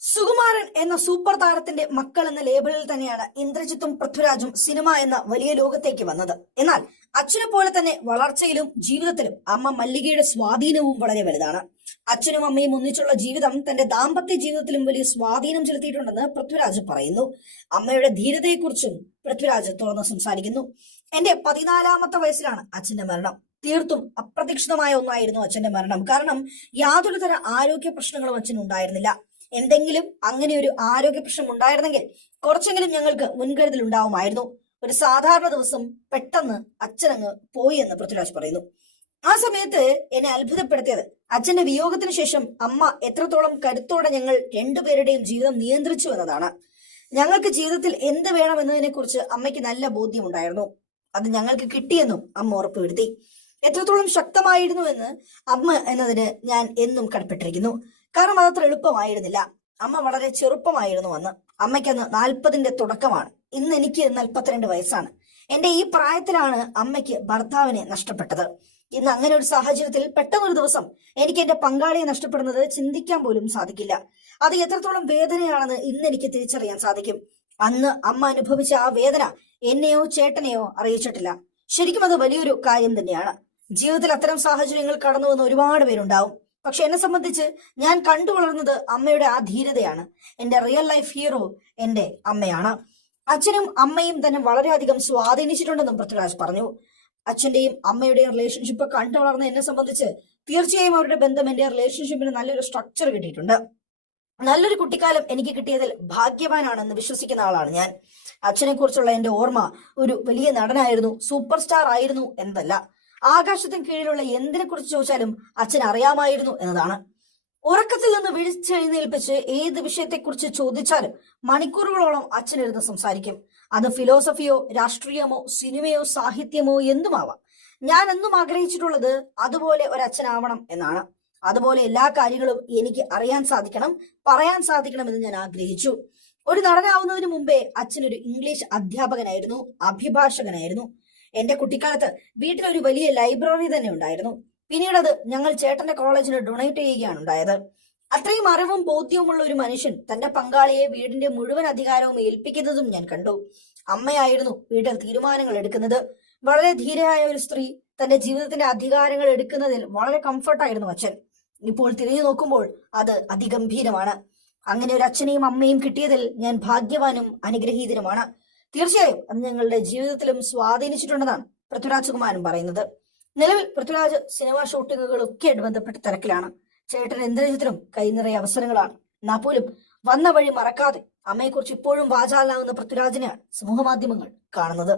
സുകുമാരൻ എന്ന സൂപ്പർ താരത്തിന്റെ മക്കൾ എന്ന ലേബലിൽ തന്നെയാണ് ഇന്ദ്രജിത്തും പൃഥ്വിരാജും സിനിമ എന്ന വലിയ ലോകത്തേക്ക് വന്നത്. എന്നാൽ അച്ഛനെ പോലെ തന്നെ വളർച്ചയിലും ജീവിതത്തിലും അമ്മ മല്ലികയുടെ സ്വാധീനവും വളരെ വലുതാണ്. അച്ഛനും അമ്മയും ഒന്നിച്ചുള്ള ജീവിതം തന്റെ ദാമ്പത്യ ജീവിതത്തിലും വലിയ സ്വാധീനം ചെലുത്തിയിട്ടുണ്ടെന്ന് പൃഥ്വിരാജ് പറയുന്നു. അമ്മയുടെ ധീരതയെക്കുറിച്ചും പൃഥ്വിരാജ് തുറന്ന് സംസാരിക്കുന്നു. എന്റെ പതിനാലാമത്തെ വയസ്സിലാണ് അച്ഛന്റെ മരണം. തീർത്തും അപ്രതീക്ഷിതമായ ഒന്നായിരുന്നു അച്ഛന്റെ മരണം. കാരണം യാതൊരു തര ആരോഗ്യ പ്രശ്നങ്ങളും അച്ഛൻ ഉണ്ടായിരുന്നില്ല എന്തെങ്കിലും അങ്ങനെ ഒരു ആരോഗ്യ പ്രശ്നം ഉണ്ടായിരുന്നെങ്കിൽ കുറച്ചെങ്കിലും ഞങ്ങൾക്ക് മുൻകരുതൽ ഉണ്ടാവുമായിരുന്നു. ഒരു സാധാരണ ദിവസം പെട്ടെന്ന് അച്ഛനങ്ങ് പോയി എന്ന് പൃഥ്വിരാജ് പറയുന്നു. ആ സമയത്ത് എന്നെ അത്ഭുതപ്പെടുത്തിയത്. അച്ഛന്റെ വിയോഗത്തിന് ശേഷം അമ്മ എത്രത്തോളം കരുത്തോടെ ഞങ്ങൾ രണ്ടുപേരുടെയും ജീവിതം നിയന്ത്രിച്ചു എന്നതാണ്. ഞങ്ങൾക്ക് ജീവിതത്തിൽ എന്ത് വേണമെന്നതിനെ കുറിച്ച് അമ്മയ്ക്ക് നല്ല ബോധ്യമുണ്ടായിരുന്നു. അത് ഞങ്ങൾക്ക് കിട്ടിയെന്നും അമ്മ ഉറപ്പുവരുത്തി. എത്രത്തോളം ശക്തമായിരുന്നു എന്ന് അമ്മ എന്നതിന് ഞാൻ എന്നും കടപ്പെട്ടിരിക്കുന്നു. കാരണം അതത്ര എളുപ്പമായിരുന്നില്ല. അമ്മ വളരെ ചെറുപ്പമായിരുന്നു അന്ന്. അമ്മയ്ക്കന്ന് നാൽപ്പതിന്റെ തുടക്കമാണ്. ഇന്ന് എനിക്ക് നാൽപ്പത്തിരണ്ട് വയസ്സാണ്. എന്റെ ഈ പ്രായത്തിലാണ് അമ്മയ്ക്ക് ഭർത്താവിനെ നഷ്ടപ്പെട്ടത്. ഇന്ന് അങ്ങനെ ഒരു സാഹചര്യത്തിൽ പെട്ടെന്നൊരു ദിവസം എനിക്ക് എന്റെ പങ്കാളിയെ നഷ്ടപ്പെടുന്നത് ചിന്തിക്കാൻ പോലും സാധിക്കില്ല. അത് എത്രത്തോളം വേദനയാണെന്ന് ഇന്ന് എനിക്ക് തിരിച്ചറിയാൻ സാധിക്കും. അന്ന് അമ്മ അനുഭവിച്ച ആ വേദന എന്നെയോ ചേട്ടനെയോ അറിയിച്ചിട്ടില്ല. ശരിക്കും അത് വലിയൊരു കാര്യം തന്നെയാണ്. ജീവിതത്തിൽ അത്തരം സാഹചര്യങ്ങൾ കടന്നു വന്ന ഒരുപാട് പേരുണ്ടാവും. പക്ഷെ എന്നെ സംബന്ധിച്ച് ഞാൻ കണ്ടു വളർന്നത് അമ്മയുടെ ആ ധീരതയാണ്. എന്റെ റിയൽ ലൈഫ് ഹീറോ എന്റെ അമ്മയാണ്. അച്ഛനും അമ്മയും തന്നെ വളരെയധികം സ്വാധീനിച്ചിട്ടുണ്ടെന്നും പൃഥ്വിരാജ് പറഞ്ഞു. അച്ഛന്റെയും അമ്മയുടെയും റിലേഷൻഷിപ്പ് കണ്ടു വളർന്ന എന്നെ സംബന്ധിച്ച് തീർച്ചയായും അവരുടെ ബന്ധം എന്റെ റിലേഷൻഷിപ്പിന് നല്ലൊരു സ്ട്രക്ചർ കിട്ടിയിട്ടുണ്ട്. നല്ലൊരു കുട്ടിക്കാലം എനിക്ക് കിട്ടിയതിൽ ഭാഗ്യവാനാണെന്ന് വിശ്വസിക്കുന്ന ആളാണ് ഞാൻ. അച്ഛനെ കുറിച്ചുള്ള എന്റെ ഓർമ്മ ഒരു വലിയ നടനായിരുന്നു സൂപ്പർ സ്റ്റാർ ആയിരുന്നു എന്നതല്ല ആകാശത്തിന് കീഴിലുള്ള എന്തിനെ കുറിച്ച് ചോദിച്ചാലും അച്ഛൻ അറിയാമായിരുന്നു എന്നതാണ്. ഉറക്കത്തിൽ നിന്ന് വിളിച്ചെഴുന്നേൽപ്പിച്ച് ഏത് വിഷയത്തെക്കുറിച്ച് ചോദിച്ചാലും മണിക്കൂറുകളോളം അച്ഛൻ അച്ഛനിരുന്ന് സംസാരിക്കും. അത് ഫിലോസഫിയോ രാഷ്ട്രീയമോ സിനിമയോ സാഹിത്യമോ എന്തുമാവാം. ഞാൻ എന്നും ആഗ്രഹിച്ചിട്ടുള്ളത് അതുപോലെ ഒരച്ഛനാവണം എന്നാണ്. അതുപോലെ എല്ലാ കാര്യങ്ങളും എനിക്ക് അറിയാൻ സാധിക്കണം പറയാൻ സാധിക്കണം എന്ന് ഞാൻ ആഗ്രഹിച്ചു. ഒരു നടനാവുന്നതിന് മുമ്പേ അച്ഛനൊരു ഇംഗ്ലീഷ് അധ്യാപകനായിരുന്നു അഭിഭാഷകനായിരുന്നു. എന്റെ കുട്ടിക്കാലത്ത് വീട്ടിലൊരു വലിയ ലൈബ്രറി തന്നെ ഉണ്ടായിരുന്നു. പിന്നീട് അത് ഞങ്ങൾ ചേട്ടന്റെ കോളേജിന് ഡൊണേറ്റ് ചെയ്യുകയാണ് ഉണ്ടായത്. അത്രയും അറിവും ബോധ്യവുമുള്ള ഒരു മനുഷ്യൻ തന്റെ പങ്കാളിയെ വീടിന്റെ മുഴുവൻ അധികാരവും ഏൽപ്പിക്കുന്നതും ഞാൻ കണ്ടു. അമ്മയായിരുന്നു വീട്ടിൽ തീരുമാനങ്ങൾ എടുക്കുന്നത്. വളരെ ധീരയായ ഒരു സ്ത്രീ തന്റെ ജീവിതത്തിന്റെ അധികാരങ്ങൾ എടുക്കുന്നതിൽ വളരെ കംഫർട്ടായിരുന്നു അച്ഛൻ. ഇപ്പോൾ തിരിഞ്ഞു നോക്കുമ്പോൾ അത് അതിഗംഭീരമാണ്. അങ്ങനെ ഒരു അച്ഛനെയും അമ്മയും കിട്ടിയതിൽ ഞാൻ ഭാഗ്യവാനും അനുഗ്രഹീതനുമാണ്. തീർച്ചയായും അത് ഞങ്ങളുടെ ജീവിതത്തിലും സ്വാധീനിച്ചിട്ടുണ്ടെന്നാണ് പൃഥ്വിരാജ് കുമാരൻ പറയുന്നത്. നിലവിൽ പൃഥ്വിരാജ് സിനിമാ ഷൂട്ടിങ്ങുകളൊക്കെ ആയിട്ട് ബന്ധപ്പെട്ട തിരക്കിലാണ്. ചേട്ടൻ ഇന്ദ്രജിത്തിനും കൈനിറയ അവസരങ്ങളാണ്. എന്നാ പോലും വന്ന വഴി മറക്കാതെ അമ്മയെക്കുറിച്ച് ഇപ്പോഴും വാചാലാകുന്ന പൃഥ്വിരാജിനെയാണ് സമൂഹ മാധ്യമങ്ങൾ കാണുന്നത്.